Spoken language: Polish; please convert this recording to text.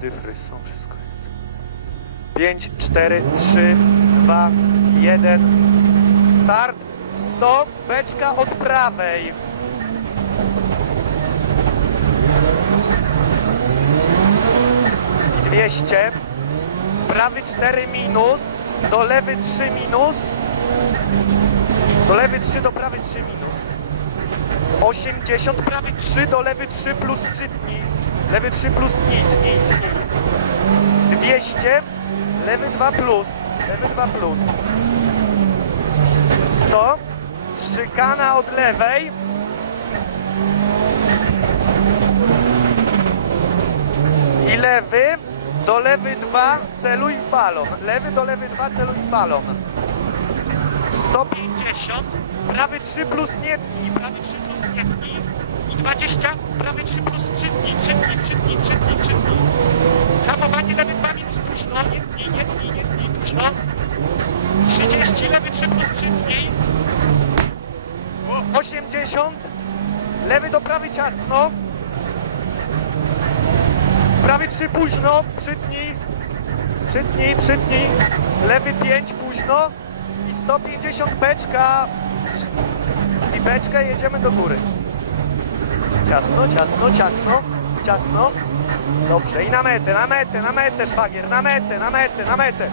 Dyfry są, wszystko jest. 5, 4, 3, 2, 1. Start. Stop. Beczka od prawej. I 200. Prawy 4 minus. Do lewy 3 minus. Do lewy 3, do prawy 3 minus. 80, prawy 3, do lewy 3 plus czytnik. Lewy 3 plus nic. 200, lewy 2 plus. Lewy 2 plus. 100. Szykana od lewej. I lewy. Do lewy 2, celuj w balon. Lewy do lewy 2, celuj w balon. 150, prawy 3 plus nie tnij, prawy 3 plus nie tnij. I 20, prawy 3 plus przytnij. Hamowanie lewy 2 minus próżno, nie tnij, próżno. 30, lewy 3 plus przytnij. 80, lewy do prawy ciasno. Prawy 3 późno, przytnij. Lewy 5 późno. I 150 beczka. I beczkę jedziemy do góry. Ciasno. Dobrze, i na metę, szwagier, na metę.